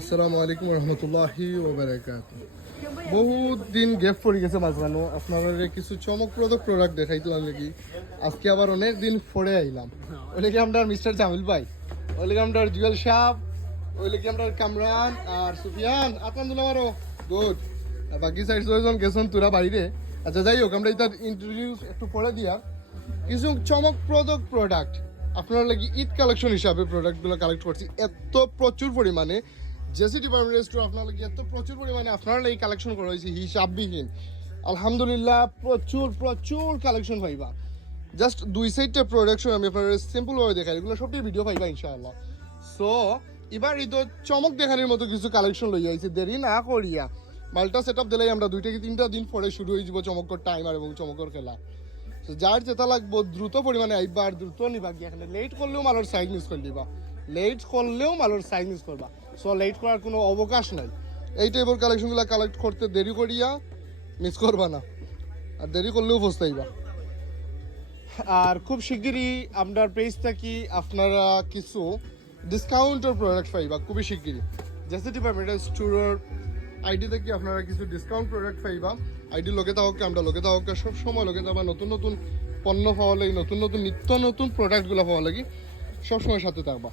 আসসালামু আলাইকুম রহমতুল্লাহি ওবারাকাতু। বহুত দিন গ্যাপ পড়ে গেছে মাঝখানো আপনাদের কিছু চমকপ্রদ প্রোডাক্ট দেখাইতাম নাকি আজকে আবার অনেক দিন পরে আইলাম। ওইলেগে আমরা মিস্টার জামিল ভাই, ওইলেগে আমরা জুয়েল সাহেব, ওইলেগে আমরা কামরান আর সুফিয়ান আলহামদুলিল্লাহ আমারও গুড। বাকি সাইড ছয়জন গেছেন তোরা বাইরে। আচ্ছা যাই হোক, আমরা এটা ইন্ট্রোডিউস একটু পরে দিয়া কিছু চমকপ্রদ প্রোডাক্ট আপনার লাগি ঈদ কালেকশন হিসাবে প্রোডাক্টগুলো কালেক্ট করছি এত প্রচুর পরিমাণে। জেসি ডিপার্টমেন্ট স্টোর আপনার লাগি এত প্রচুর পরিমাণে আপনার লাগি কালেকশন করা হয়েছে হিসাববিহীন। আলহামদুলিল্লাহ প্রচুর প্রচুর কালেকশন পাইবা। জাস্ট দুই সাইডটা প্রোডাকশন আমি আপনার সিম্পলভাবে দেখাই, এগুলো সবটি ভিডিও পাইবা ইনশাআল্লাহ। সো এবার ঈদের চমক দেখানোর মতো কিছু কালেকশন লই আইছে, দেরি না করিয়া মাল্টা সেট আপ দিলেই আমরা 2 থেকে 3টা দিন পরে শুরু হয়ে যাব চমকর টাইমার এবং চমকর খেলা। তো যার যেটা লাগবো দ্রুত পরিমাণে আইবা আর দ্রুত নিবা গিয়ে, এখানে লেট করলেও মালোর সাইজ মিস করে দিবা, লেট করলেও মালোর সাইজ মিস করবা। সো লেট করার কোনো অবকাশ নাই। এই টাইপের কালেকশনগুলো কালেক্ট করতে দেরি করিয়া মিস করবা না, আর দেরি করলেও পস্তাইবা। আর খুব শিগগিরই আপনার পেজ থাকি আপনারা কিছু ডিসকাউন্টের প্রোডাক্ট পাইবা খুবই শিগগিরই। জেসি ডিপার্টমেন্টাল স্টোরের আইডি থেকে আপনারা কিছু ডিসকাউন্ট প্রোডাক্ট পাইবা। আইডি লোকে থাককে আমরা লোকে থাককে সব সময় লোকে থাকবা, নতুন নতুন পণ্য পাওয়া লাগি, নতুন নতুন নিত্য নতুন প্রোডাক্টগুলো পাওয়া লাগি, সবসময় সাথে থাকবা।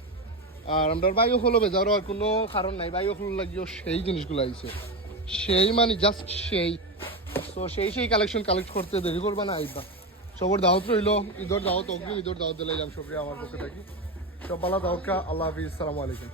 আর আমরা বায়ু হলো বেজারও আর কোনো কারণ নাই, বায়ু হলো লাগিও সেই জিনিসগুলো আইছে, সেই মানে জাস্ট সেই। তো সেই কালেকশন কালেক্ট করতে দেরি করবা না, আইবা। সবার দাওয়াত রইল, ঈদের দাওয়াত অগ্রিম ঈদের দাওয়াত দিলাম সবরি আমার পক্ষে থাকি। সব ভালো দাওয়াত, আল্লাহ হাফিজ, সালামু আলাইকুম।